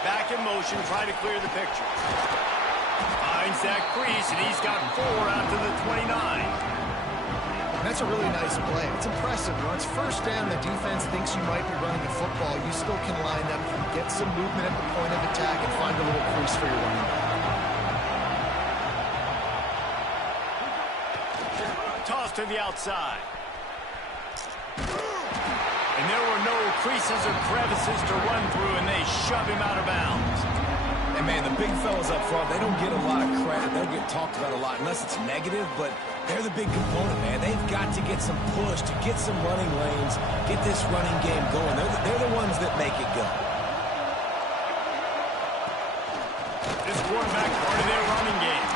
Back in motion, try to clear the picture. Finds that crease, and he's got 4 out to the 29. That's a really nice play. It's impressive. When it's first down, the defense thinks you might be running the football. You still can line up, get some movement at the point of attack, and find a little crease for your running back. Toss to the outside. And there were no creases or crevices to run through, and they shove him out of bounds. And, man, the big fellas up front, they don't get a lot of credit. They don't get talked about a lot unless it's negative, but they're the big component, man. They've got to get some push, to get some running lanes, get this running game going. They're the ones that make it go. This quarterback part of their running game.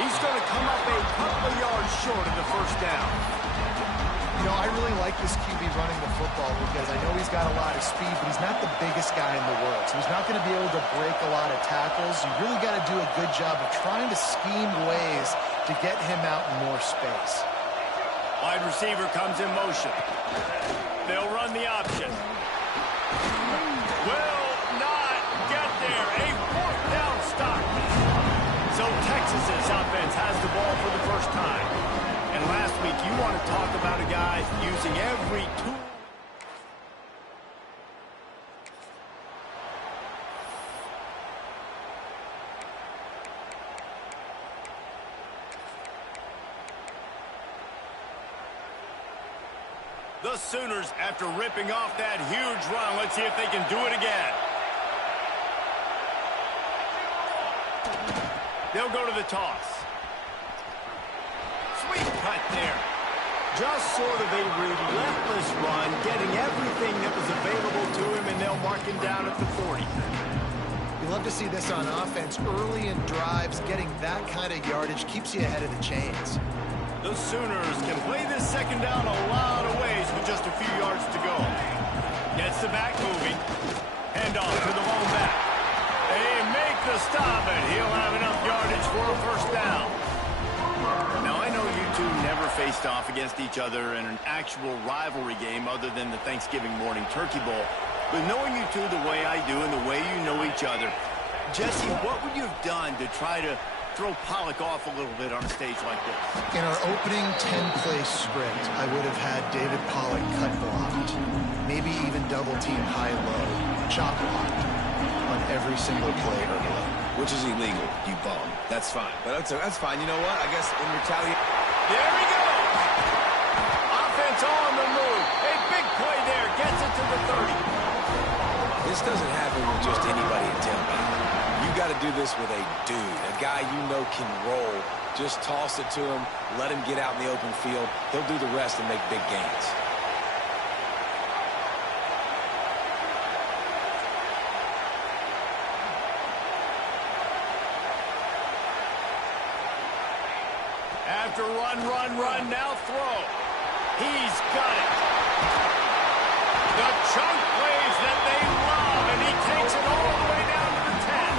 He's going to come up a couple of yards short of the first down. You know, I really like this QB running the football because I know he's got a lot of speed, but he's not the biggest guy in the world. So he's not going to be able to break a lot of tackles. You really got to do a good job of trying to scheme ways to get him out in more space. Wide receiver comes in motion. They'll run the option. Will not get there. A 4th down stop. So Texas's offense has the ball for the first time. And last week, you want to talk about a guy using every tool. The Sooners, after ripping off that huge run, let's see if they can do it again. They'll go to the toss. Sweet cut there. Just sort of a relentless run, getting everything that was available to him, and they'll mark him down at the 40. You love to see this on offense. Early in drives, getting that kind of yardage keeps you ahead of the chains. The Sooners can play this second down a lot of ways with just a few yards to go. Gets the back moving. Handoff to the lone back. They make the stop, and he'll have enough yardage for a first down. Now, I know you two never faced off against each other in an actual rivalry game other than the Thanksgiving morning Turkey Bowl. But knowing you two the way I do and the way you know each other, Jesse, what would you have done to try to throw Pollock off a little bit on a stage like this? In our opening 10-play script, I would have had David Pollock cut blocked, maybe even double-team high-low, chop blocked on every single play early. Which is illegal, you bum. That's fine. But that's fine. You know what? I guess in retaliation. There we go. Offense on the move. A big play there. Gets it to the 30. This doesn't happen with just anybody at tailback. You got to do this with a dude, a guy you know can roll. Just toss it to him, let him get out in the open field. He'll do the rest and make big gains. After run, now throw. He's got it. The chunk plays that they love, and he takes it all the way down to the 10.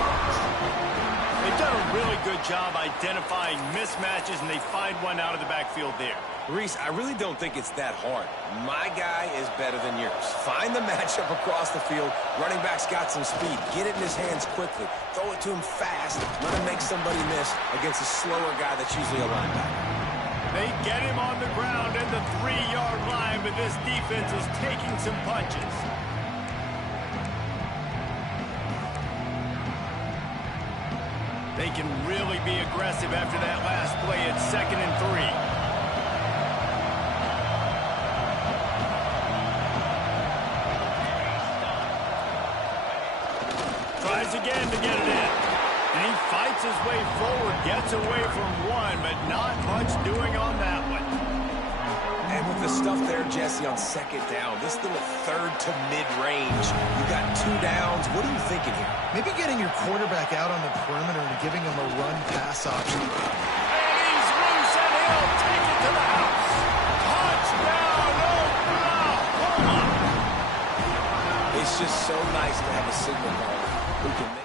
They've done a really good job identifying mismatches, and they find one out of the backfield there. Reese, I really don't think it's that hard. My guy is better than yours. Find the matchup across the field. Running back's got some speed. Get it in his hands quickly. Throw it to him fast. Let him make somebody miss against a slower guy that's usually a linebacker. They get him on the ground at the 3-yard line, but this defense is taking some punches. They can really be aggressive after that last play at 2nd and 3. Tries again to get it in. And he fights his way forward, gets away from one, but not much doing on that one. And with the stuff there, Jesse, on 2nd down, this little 3rd to mid-range, you got 2 downs. What are you thinking here? Maybe getting your quarterback out on the perimeter and giving him a run-pass option. And he's loose, and he'll take it to the house. Touchdown, Oklahoma! It's just so nice to have a signal caller who can make.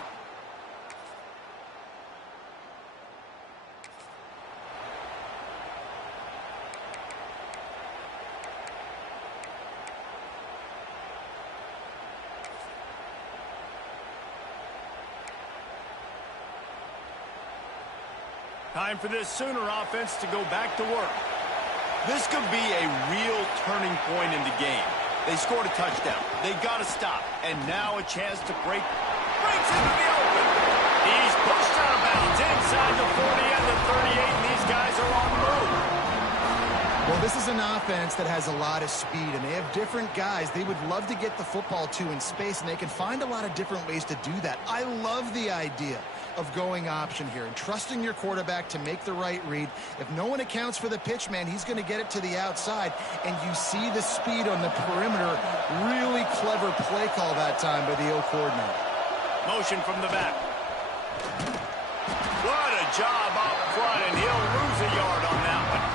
Time for this Sooner offense to go back to work. This could be a real turning point in the game. They scored a touchdown. They got to stop. And now a chance to break. Breaks into the open. He's pushed out of bounds inside the 40 and the 38, and these guys are on the move. Well, this is an offense that has a lot of speed, and they have different guys they would love to get the football to in space, and they can find a lot of different ways to do that. I love the idea of going option here and trusting your quarterback to make the right read. If no one accounts for the pitch, man, he's going to get it to the outside, and you see the speed on the perimeter. Really clever play call that time by the O coordinator. Motion from the back. What a job up front, and he'll lose a yard on that one.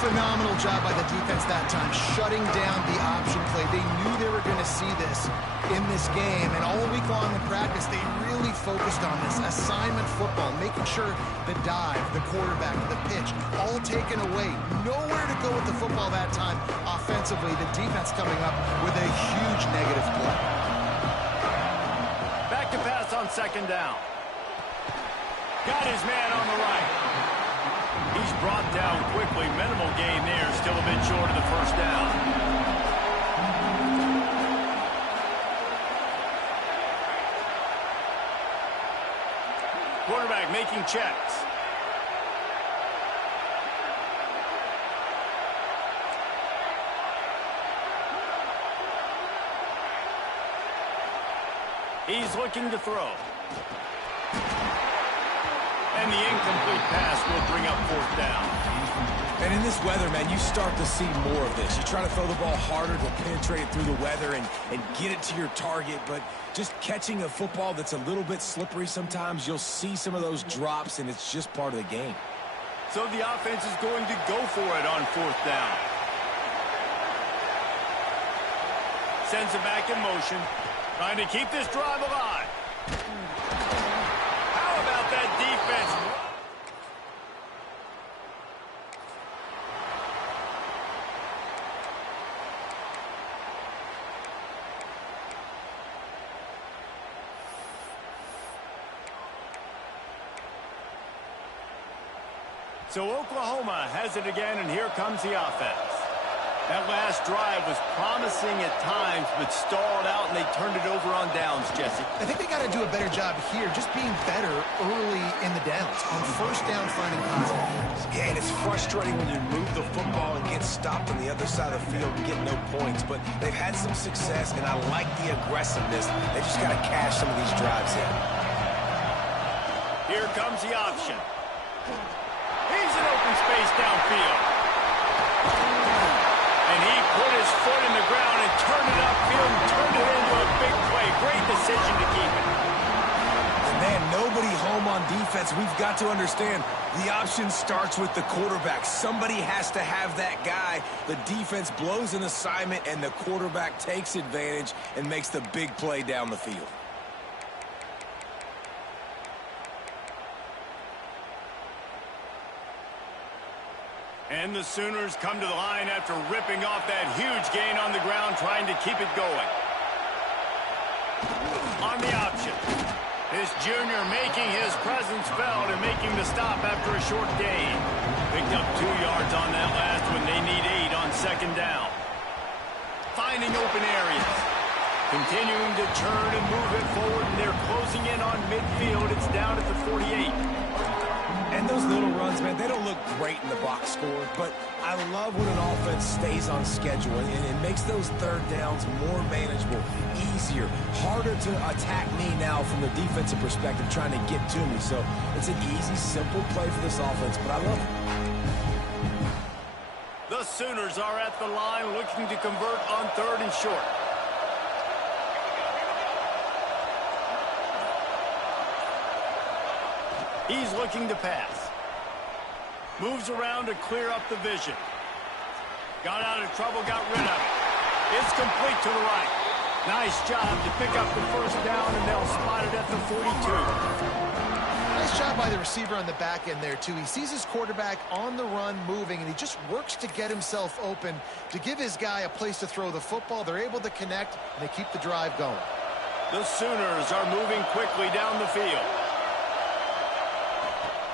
Phenomenal job by the defense that time, shutting down the option play. They knew they were going to see this in this game, and all week long in practice, they really focused on this assignment football, making sure the dive, the quarterback, the pitch, all taken away. Nowhere to go with the football that time offensively. The defense coming up with a huge negative play. Back to pass on second down. Got his man on the right. He's brought down quickly. Minimal gain there. Still a bit short of the first down. Quarterback making checks. He's looking to throw. And the incomplete pass will bring up fourth down. And in this weather, man, you start to see more of this. You try to throw the ball harder to penetrate it through the weather and get it to your target, but just catching a football that's a little bit slippery sometimes, you'll see some of those drops, and it's just part of the game. So the offense is going to go for it on fourth down. Sends it back in motion, trying to keep this drive alive. How about that defense? So Oklahoma has it again, and here comes the offense. That last drive was promising at times, but stalled out, and they turned it over on downs, Jesse. I think they got to do a better job here, just being better early in the downs. On first down, finding positive. Yeah, and it's frustrating when you move the football and get stopped on the other side of the field and get no points, but they've had some success, and I like the aggressiveness. They just got to cash some of these drives in. Here comes the option. He's in open space downfield. And he put his foot in the ground and turned it upfield and turned it into a big play. Great decision to keep it. Man, nobody home on defense. We've got to understand the option starts with the quarterback. Somebody has to have that guy. The defense blows an assignment, and the quarterback takes advantage and makes the big play down the field. And the Sooners come to the line after ripping off that huge gain on the ground, trying to keep it going. On the option. This junior making his presence felt and making the stop after a short gain. Picked up 2 yards on that last one. They need 8 on second down. Finding open areas. Continuing to turn and move it forward, and they're closing in on midfield. It's down at the 48. And those little runs, man, they don't look great in the box score, but I love when an offense stays on schedule, and it makes those third downs more manageable, easier, harder to attack me now from the defensive perspective trying to get to me. So it's an easy, simple play for this offense, but I love it. The Sooners are at the line looking to convert on third and short. He's looking to pass. Moves around to clear up the vision. Got out of trouble, got rid of it. It's complete to the right. Nice job to pick up the first down, and they'll spot it at the 42. Nice job by the receiver on the back end there, too. He sees his quarterback on the run moving, and he just works to get himself open to give his guy a place to throw the football. They're able to connect, and they keep the drive going. The Sooners are moving quickly down the field.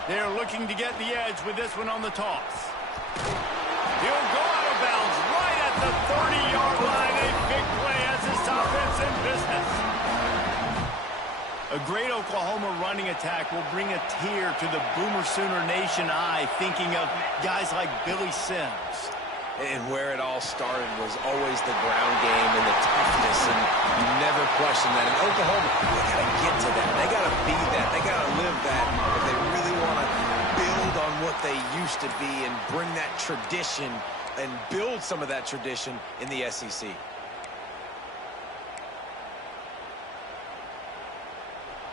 They're looking to get the edge with this one on the toss. He'll go out of bounds right at the 30-yard line. A big play as this offense in business. A great Oklahoma running attack will bring a tear to the Boomer Sooner Nation eye, thinking of guys like Billy Sims. And where it all started was always the ground game and the toughness, and you never question that. And Oklahoma, they got to get to that. They got to be that. They got to live that if they really want to build on what they used to be and bring that tradition and build some of that tradition in the SEC.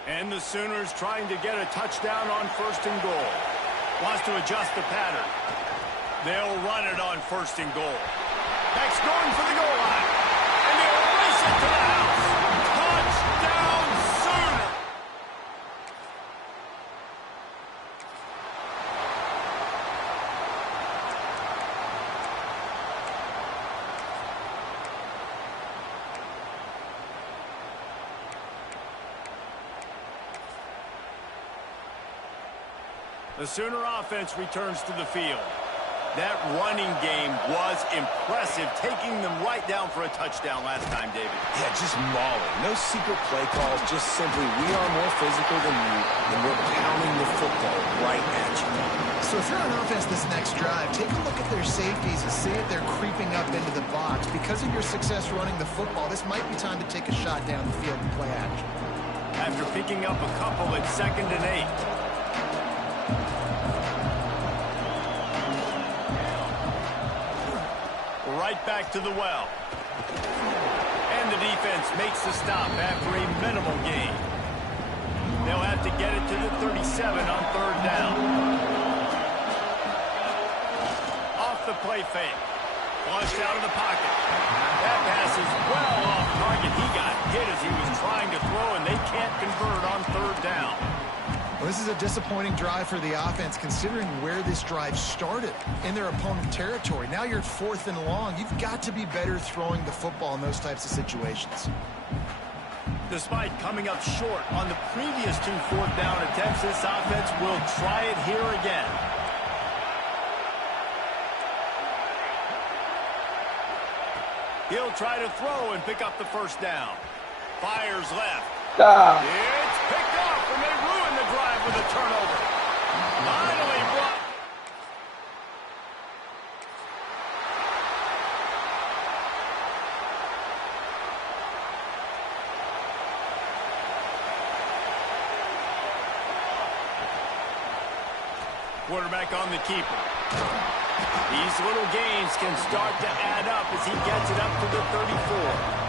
And the Sooners trying to get a touchdown on 1st and goal. Wants to adjust the pattern. They'll run it on 1st and goal. Beck's going for the goal line. And they'll race it to the house. Touchdown, Sooner! The Sooner offense returns to the field. That running game was impressive, taking them right down for a touchdown last time, David. Yeah, just mauling. No secret play calls, just simply we are more physical than you, and we're pounding the football right at you. So if you're on offense this next drive, take a look at their safeties and see if they're creeping up into the box. Because of your success running the football, this might be time to take a shot down the field and play action. After picking up a couple at 2nd and 8. Right back to the well. And the defense makes the stop after a minimal gain. They'll have to get it to the 37 on 3rd down. Off the play fake. Flushed out of the pocket. That pass is well off target. He got hit as he was trying to throw, and they can't convert on 3rd down. Well, this is a disappointing drive for the offense, considering where this drive started in their opponent territory. Now you're at 4th and long. You've got to be better throwing the football in those types of situations. Despite coming up short on the previous 2 4th down attempts, this offense will try it here again. He'll try to throw and pick up the 1st down. Fires left. It's picked off, and they ruin the drive with a turnover. Finally brought. Quarterback on the keeper. These little gains can start to add up as he gets it up to the 34.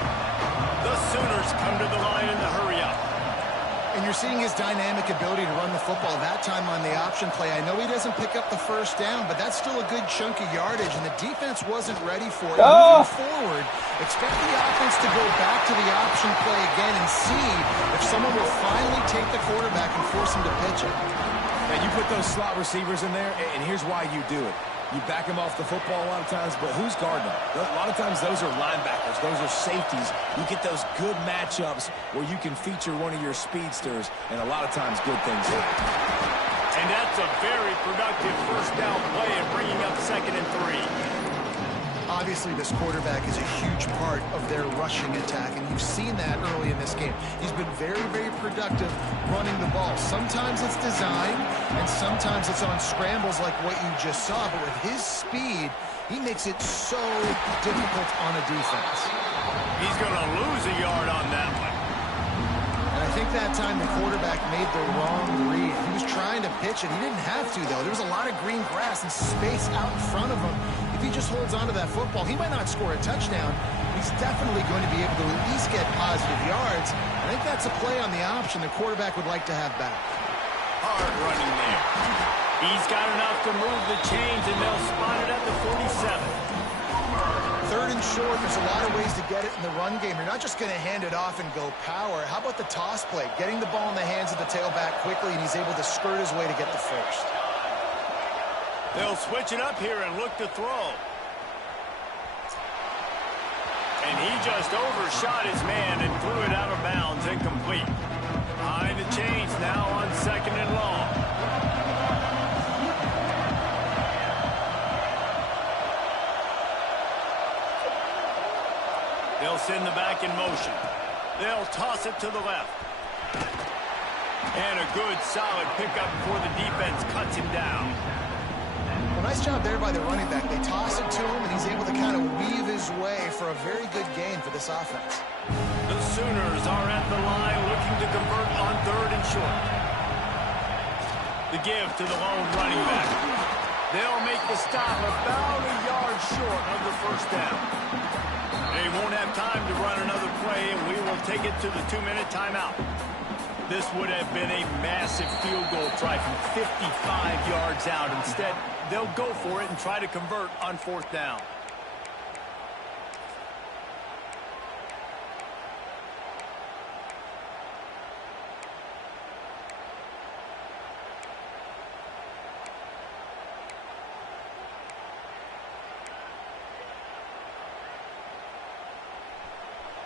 The Sooners come to the line in the hurry-up. And you're seeing his dynamic ability to run the football that time on the option play. I know he doesn't pick up the 1st down, but that's still a good chunk of yardage, and the defense wasn't ready for it. Moving forward, expect the offense to go back to the option play again and see if someone will finally take the quarterback and force him to pitch it. And you put those slot receivers in there, and here's why you do it. You back them off the football a lot of times, but who's guarding them? A lot of times those are linebackers. Those are safeties. You get those good matchups where you can feature one of your speedsters, and a lot of times good things happen. And that's a very productive 1st down play and bringing up 2nd and 3. Obviously, this quarterback is a huge part of their rushing attack, and you've seen that early in this game. He's been very, very productive running the ball. Sometimes it's design, and sometimes it's on scrambles like what you just saw. But with his speed, he makes it so difficult on a defense. He's going to lose a yard on that one. And I think that time the quarterback made the wrong read. He was trying to pitch it. He didn't have to, though. There was a lot of green grass and space out in front of him. If he just holds on to that football, he might not score a touchdown. He's definitely going to be able to at least get positive yards. I think that's a play on the option the quarterback would like to have back. Hard running there. He's got enough to move the chains, and they'll spot it at the 47. 3rd and short, there's a lot of ways to get it in the run game. You're not just going to hand it off and go power. How about the toss play? Getting the ball in the hands of the tailback quickly, and he's able to skirt his way to get the 1st. They'll switch it up here and look to throw. And he just overshot his man and threw it out of bounds, incomplete. Behind the chains now on 2nd and long. in motion. They'll toss it to the left. And a good, solid pickup before the defense cuts him down. Well, nice job there by the running back. They toss it to him, and he's able to kind of weave his way for a very good gain for this offense. The Sooners are at the line looking to convert on 3rd and short. The give to the lone running back. They'll make the stop about a yard short of the first down. They won't have time to run another play, and we will take it to the 2-minute timeout. This would have been a massive field goal try from 55 yards out. Instead, they'll go for it and try to convert on 4th down.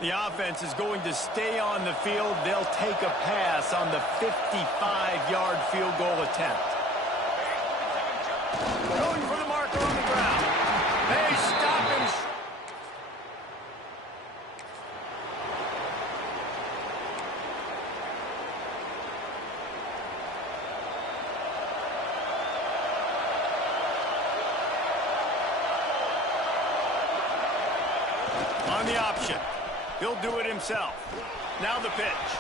The offense is going to stay on the field. They'll take a pass on the 55-yard field goal attempt. Going for the marker on the ground. They stop him. On the option. He'll do it himself. Now the pitch.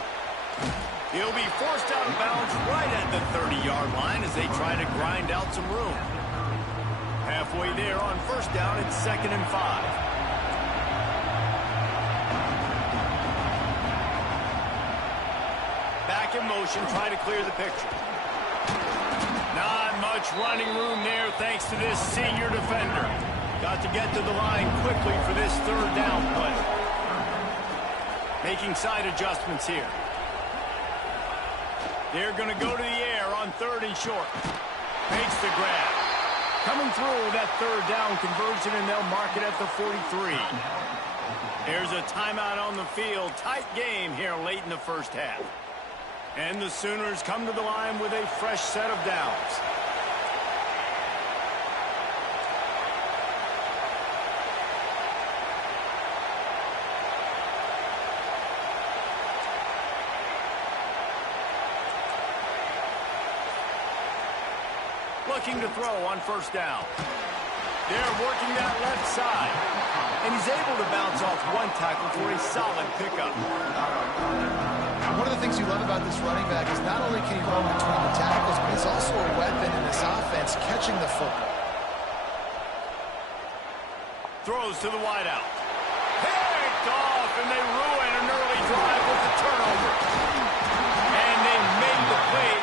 He'll be forced out of bounds right at the 30-yard line as they try to grind out some room. Halfway there on 1st down, it's 2nd and 5. Back in motion, try to clear the picture. Not much running room there thanks to this senior defender. Got to get to the line quickly for this 3rd down play. Making side adjustments here. They're going to go to the air on 3rd and short. Makes the grab. Coming through that 3rd down conversion, and they'll mark it at the 43. There's a timeout on the field. Tight game here late in the first half. And the Sooners come to the line with a fresh set of downs. Looking to throw on 1st down. They're working that left side. And he's able to bounce off one tackle for a solid pickup. One of the things you love about this running back is not only can he run between the tackles, but he's also a weapon in this offense, catching the football. Throws to the wideout. Picked off, and they ruin an early drive with the turnover. And they made the play.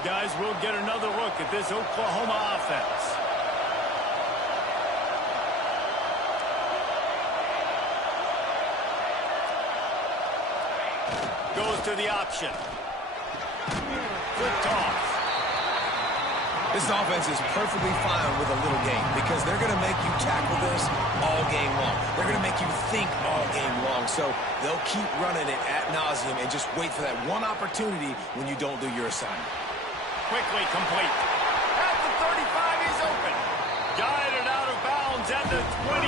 Guys, we'll get another look at this Oklahoma offense. Goes to the option. Quick toss. This offense is perfectly fine with a little game because they're going to make you tackle this all game long. They're going to make you think all game long. So they'll keep running it ad nauseum and just wait for that one opportunity when you don't do your assignment. Quickly complete. At the 35, he's open. Guided out of bounds at the 22.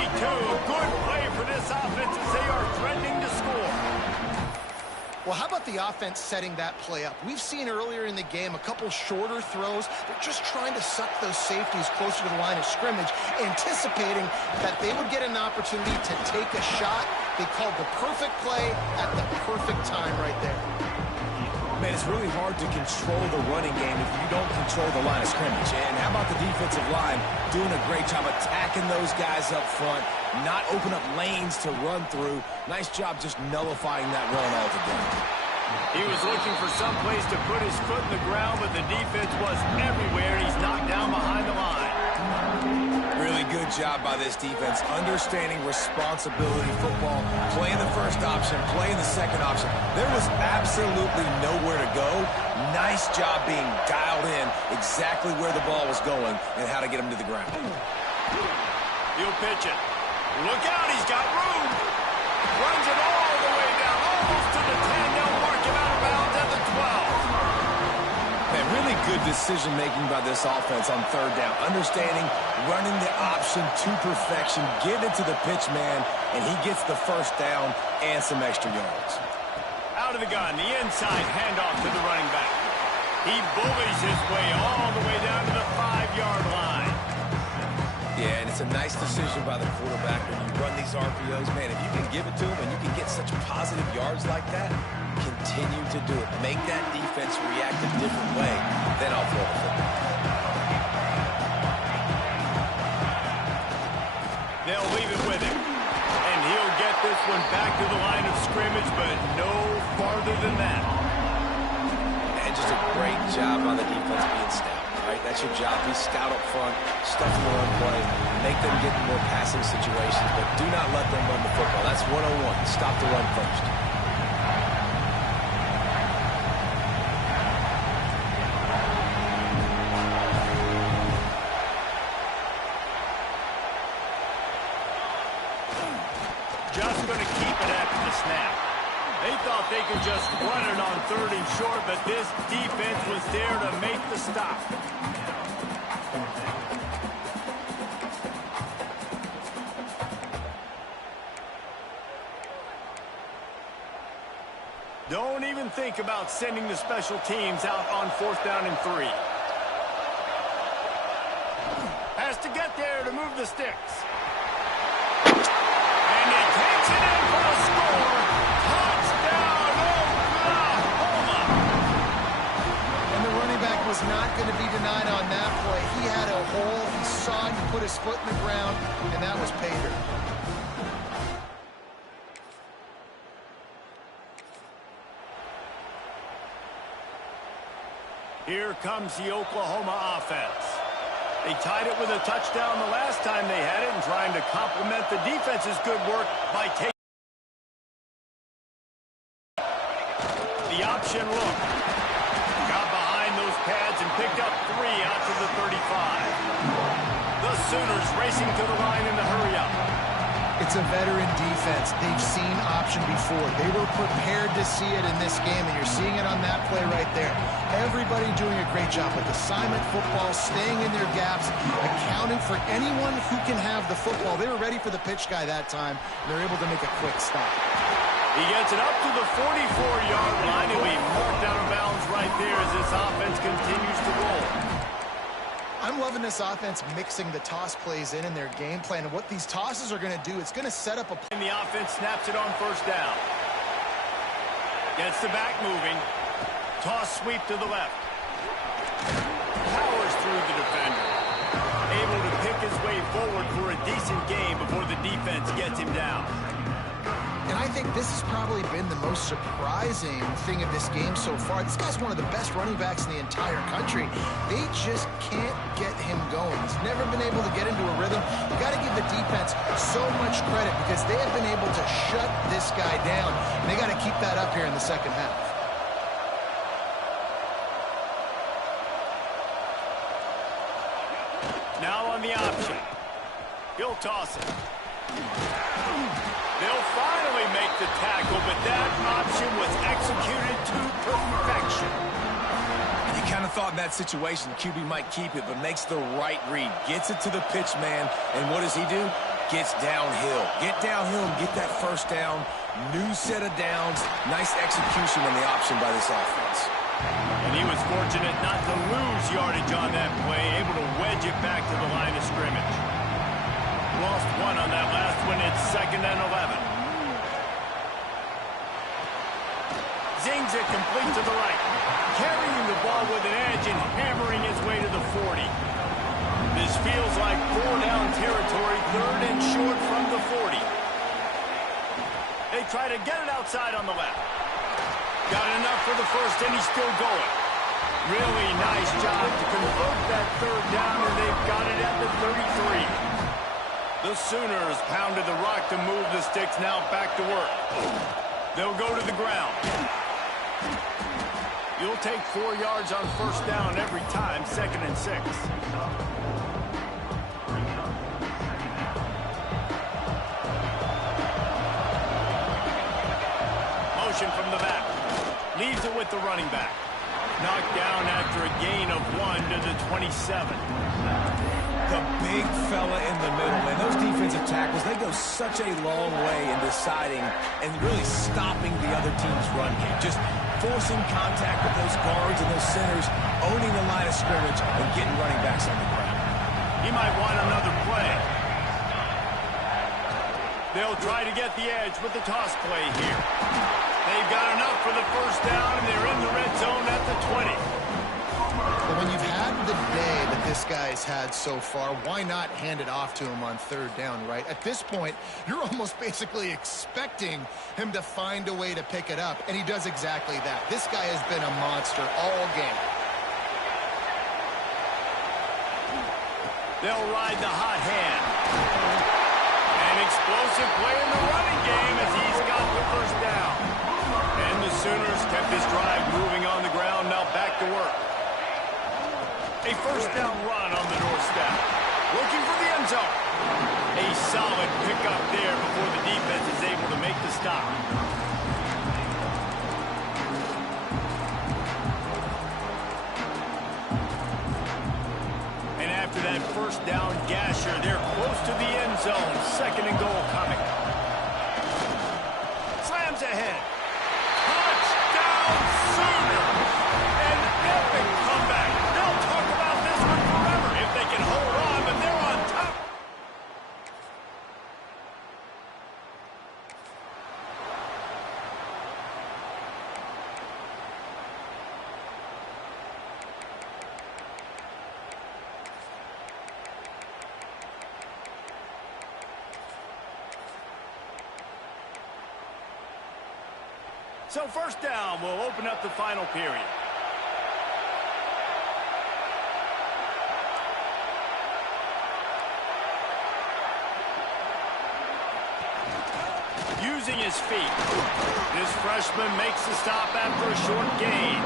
Good play for this offense as they are threatening to score. Well, how about the offense setting that play up? We've seen earlier in the game a couple shorter throws. They're just trying to suck those safeties closer to the line of scrimmage, anticipating that they would get an opportunity to take a shot. They called the perfect play at the perfect time right there. Man, it's really hard to control the running game if you don't control the line of scrimmage. And how about the defensive line doing a great job attacking those guys up front, not open up lanes to run through. Nice job just nullifying that run altogether. He was looking for some place to put his foot in the ground, but the defense was everywhere, and he's knocked down behind the line. Really good job by this defense, understanding responsibility football, playing the first option, playing the second option. There was absolutely nowhere to go. Nice job being dialed in exactly where the ball was going and how to get him to the ground. He'll pitch it. Look out, he's got room. Runs it all the way down, almost to the 10. They'll mark him out of bounds at the 12. Man, really Good decision-making by this offense on third down. Understanding, running the option to perfection, getting it to the pitch man, and he gets the first down and some extra yards. Out of the gun, the inside handoff to the running back. He bullies his way all the way down to the 5-yard line. Yeah, and it's a nice decision by the quarterback when you run these RPOs. Man, if you can give it to him and you can get such positive yards like that, continue to do it. Make that defense react a different way than off the football. They'll leave it with him. And he'll get this one back to the line of scrimmage, but no farther than that. And just a great job on the defense being stout. Right? That's your job. Be stout up front, stuff in the run play, make them get in more passing situations, but do not let them run the football. That's 101. Stop the run first. Just going to keep it after the snap. They thought they could just run it on 3rd and short, but this defense was there to make the stop. Don't even think about sending the special teams out on 4th down and 3. Has to get there to move the sticks. And he takes it in for the score. Touchdown, Oklahoma! And the running back was not going to be denied on that play. He had a hole. He saw it. He put his foot in the ground, and that was pay dirt. Here comes the Oklahoma offense. They tied it with a touchdown the last time they had it and trying to complement the defense's good work by taking the option look. Got behind those pads and picked up 3 out to the 35. The Sooners racing to the line in the hurry-up. It's a veteran defense. They've seen option before. They were prepared to see it in this game, and you're seeing it on that play right there. Everybody doing a great job with assignment football, staying in their gaps, accounting for anyone who can have the football. They were ready for the pitch guy that time, and they're able to make a quick stop. He gets it up to the 44-yard line. He'll be marked out of bounds right there as this offense continues to roll. I'm loving this offense mixing the toss plays in their game plan. And what these tosses are going to do, it's going to set up a... And the offense snaps it on 1st down. Gets the back moving. Toss sweep to the left. Powers through the defender. Able to pick his way forward for a decent game before the defense gets him down. And I think this has probably been the most surprising thing of this game so far. This guy's one of the best running backs in the entire country. They just can't get him going. He's never been able to get into a rhythm. You got to give the defense so much credit because they have been able to shut this guy down. And they got to keep that up here in the second half. Now on the option. He'll toss it. They'll finally make the tackle, but that option was executed to perfection. And you kind of thought in that situation QB might keep it, but makes the right read. Gets it to the pitch man, and what does he do? Gets downhill. Get downhill and get that first down. New set of downs. Nice execution on the option by this offense. And he was fortunate not to lose yardage on that play, able to wedge it back to the line of scrimmage. Lost 1 on that last one. It's 2nd and 11. Zings it complete to the right. Carrying the ball with an edge and hammering his way to the 40. This feels like 4-down territory, 3rd and short from the 40. They try to get it outside on the left. Got enough for the first, and he's still going. Really nice job to convert that 3rd down, and they've got it at the 33. The Sooners pounded the rock to move the sticks, now back to work. They'll go to the ground. You'll take 4 yards on 1st down every time, 2nd and 6. Motion from the back. Leaves it with the running back. Knocked down after a gain of 1 to the 27. The big fella in the middle, man. Those defensive tackles, they go such a long way in deciding and really stopping the other team's run game. Just forcing contact with those guards and those centers, owning the line of scrimmage, and getting running backs on the ground. He might want another play. They'll try to get the edge with the toss play here. They've got enough for the first down, and they're in the red zone at the 20. But when you've had the day that this guy's had so far, why not hand it off to him on third down, right? At this point, you're almost basically expecting him to find a way to pick it up, and he does exactly that. This guy has been a monster all game. They'll ride the hot hand. An explosive play in the running game as he's got the first down. And the Sooners kept this drive moving on the ground, now back to work. A first down run on the doorstep. Looking for the end zone. A solid pickup there before the defense is able to make the stop. And after that first down gasher, they're close to the end zone. Second and goal coming. Slams ahead. Touchdown Sooners! An epic comeback. They'll talk about this one forever if they can hold on, but they're on top. So first down will open up the final period. Using his feet, this freshman makes the stop after a short gain.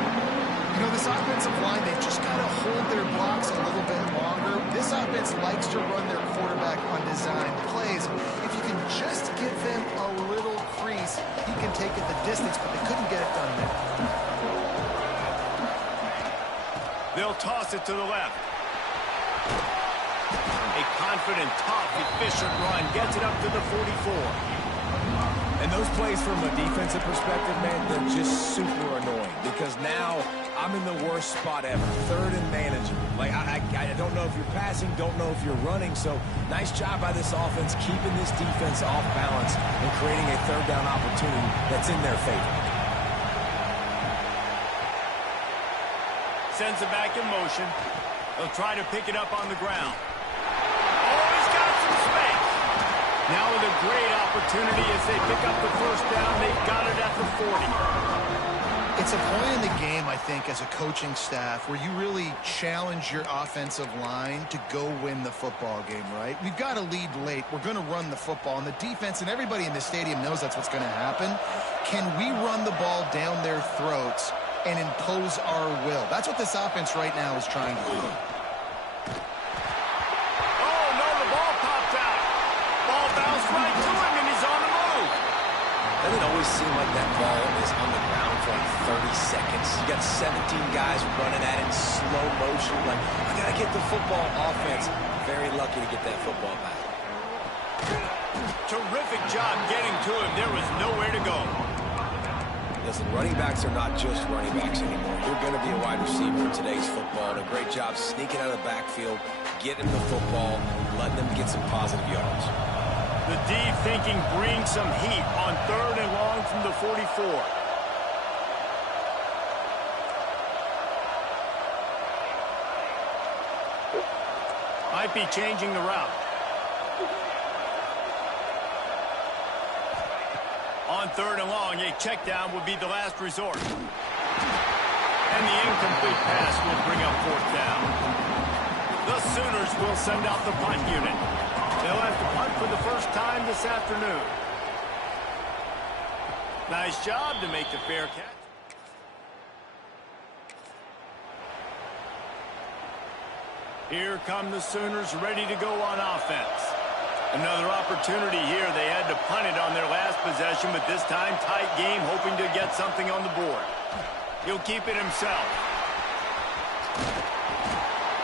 You know, this offensive line, they've just got to hold their blocks a little bit longer. This offense likes to run their quarterback on design plays. If you can just give them a little crease, he can take it the distance, but they couldn't get it done there. They'll toss it to the left. A confident, tough, efficient run gets it up to the 44. And those plays from a defensive perspective, man, they're just super annoying because now I'm in the worst spot ever. Third and manageable. Like, I don't know if you're passing, don't know if you're running. So nice job by this offense keeping this defense off balance and creating a third down opportunity that's in their favor. Sends it back in motion. They'll try to pick it up on the ground. Oh, he's got some space. Now with a great opportunity as they pick up the first down. They've got it at the 40. It's a point in the game, I think, as a coaching staff where you really challenge your offensive line to go win the football game, right? We've got to lead late. We're going to run the football. And the defense and everybody in the stadium knows that's what's going to happen. Can we run the ball down their throats and impose our will? That's what this offense right now is trying to do. Oh, no, the ball popped out. Ball bounced right to him, and he's on the move. Doesn't it always seem like that ball is on the ground for like 30 seconds? You got 17 guys running at it in slow motion. Like, I got to get the football. Offense, very lucky to get that football back. Terrific job getting to him. There was nowhere to go. Listen, running backs are not just running backs anymore. You're going to be a wide receiver in today's football. And a great job sneaking out of the backfield, getting the football, letting them get some positive yards. The deep thinking brings some heat on third and long from the 44. Might be changing the route. On third and long, a check down would be the last resort. And the incomplete pass will bring up fourth down. The Sooners will send out the punt unit. They'll have to punt for the first time this afternoon. Nice job to make the fair catch. Here come the Sooners ready to go on offense. Another opportunity here. They had to punt it on their last possession, but this time tight game, hoping to get something on the board. He'll keep it himself.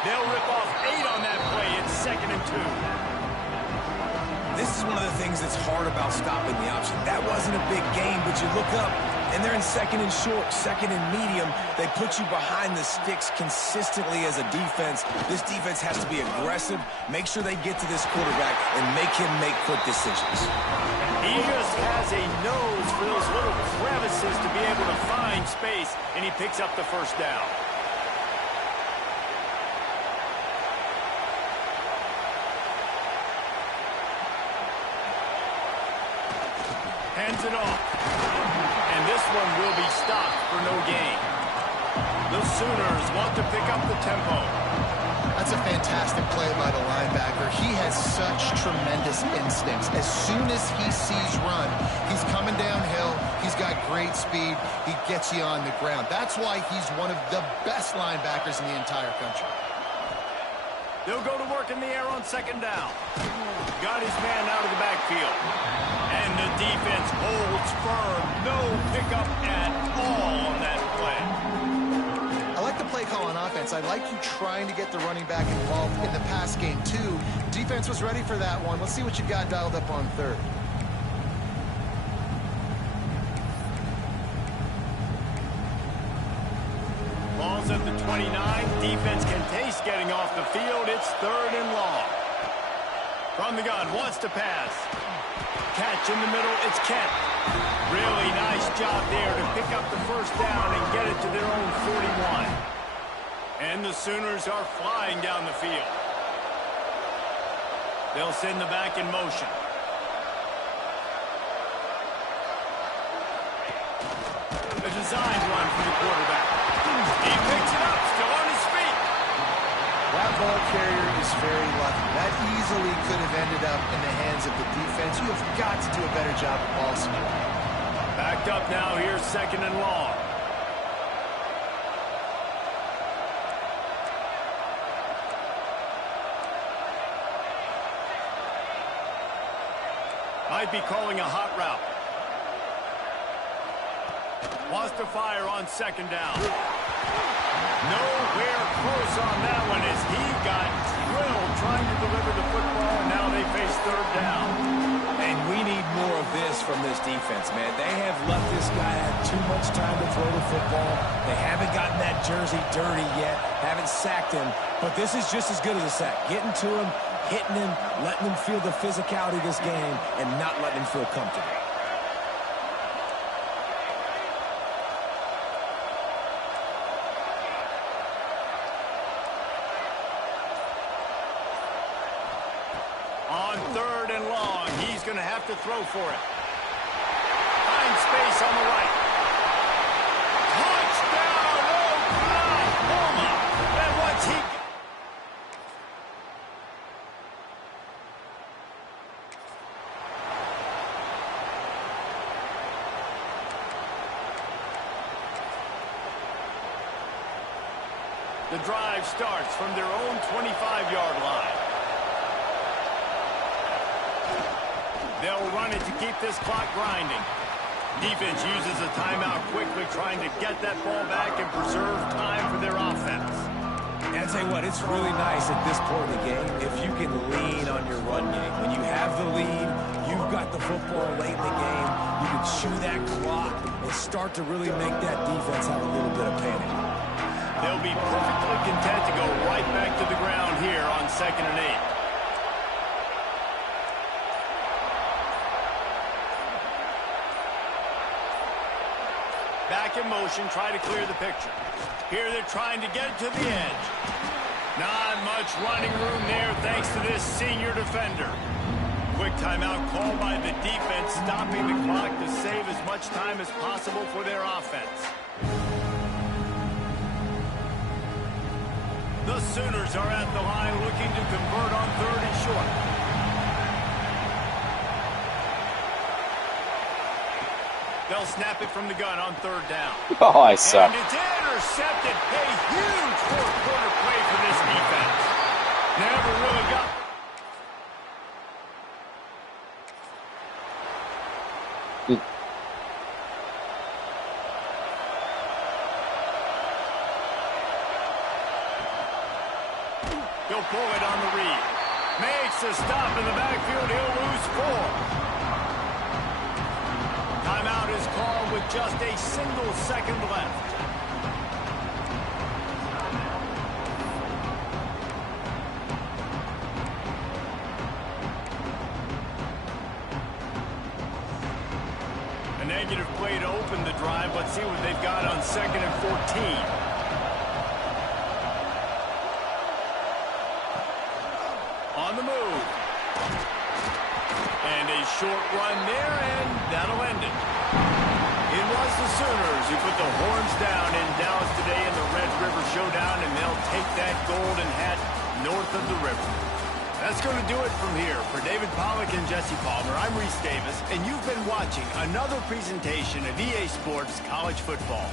They'll rip off 8 on that play. It's 2nd and 2. This is one of the things that's hard about stopping the option. That wasn't a big gain, but you look up, and they're in 2nd and short, 2nd and medium. They put you behind the sticks consistently as a defense. This defense has to be aggressive, make sure they get to this quarterback, and make him make quick decisions. He just has a nose for those little crevices to be able to find space, and he picks up the 1st down. Hands it off. And this one will be stopped for no gain. The Sooners want to pick up the tempo. That's a fantastic play by the linebacker. He has such tremendous instincts. As soon as he sees run, he's coming downhill. He's got great speed. He gets you on the ground. That's why he's one of the best linebackers in the entire country. They'll go to work in the air on 2nd down. Got his man out of the backfield. And the defense holds firm. No pickup at all on that play. I like the play call on offense. I like you trying to get the running back involved in the pass game, too. Defense was ready for that one. Let's see what you got dialed up on 3rd. Ball's at the 29. Defense can taste getting off the field. It's 3rd and long. From the gun, wants to pass. Catch in the middle, it's Kent. Really nice job there to pick up the 1st down and get it to their own 41. And the Sooners are flying down the field. They'll send the back in motion. A designed run for the quarterback. He picks it up, still on his feet. That ball carrier is very lucky. That easily could have ended up in the hands of the defense. You have got to do a better job of ball security. Backed up now, here's 2nd and long. Might be calling a hot route. Wants to fire on 2nd down. Nowhere close on that one as he got drilled trying to deliver the football, and now they face 3rd down. And we need more of this from this defense, man. They have let this guy have too much time to throw the football. They haven't gotten that jersey dirty yet, haven't sacked him, but this is just as good as a sack. Getting to him, hitting him, letting him feel the physicality of this game, and not letting him feel comfortable. On 3rd and long, he's going to have to throw for it. Finds space on the right. Touchdown, Oklahoma! And what's he... The drive starts from their own 25-yard line. They'll run it to keep this clock grinding. Defense uses a timeout quickly, trying to get that ball back and preserve time for their offense. And I'll tell you what, it's really nice at this point in the game if you can lean on your run game. When you have the lead, you've got the football late in the game, you can chew that clock and start to really make that defense have a little bit of panic. They'll be perfectly content to go right back to the ground here on 2nd and 8. Back in motion, try to clear the picture. Here they're trying to get to the edge. Not much running room there thanks to this senior defender. Quick timeout called by the defense, stopping the clock to save as much time as possible for their offense. The Sooners are at the line looking to convert on 3rd and short. They'll snap it from the gun on 3rd down. Oh, I suck. And it's intercepted. A huge fourth-quarter play for this defense. Never really got... bullet on the read. Makes a stop in the backfield. He'll lose 4. Timeout is called with just a single second left. A negative play to open the drive. Let's see what they've got on 2nd and 14. On the move. And a short run there, and that'll end it. It was the Sooners who put the horns down in Dallas today in the Red River Showdown, and they'll take that golden hat north of the river. That's going to do it from here. For David Pollack and Jesse Palmer, I'm Reese Davis, and you've been watching another presentation of EA Sports College Football.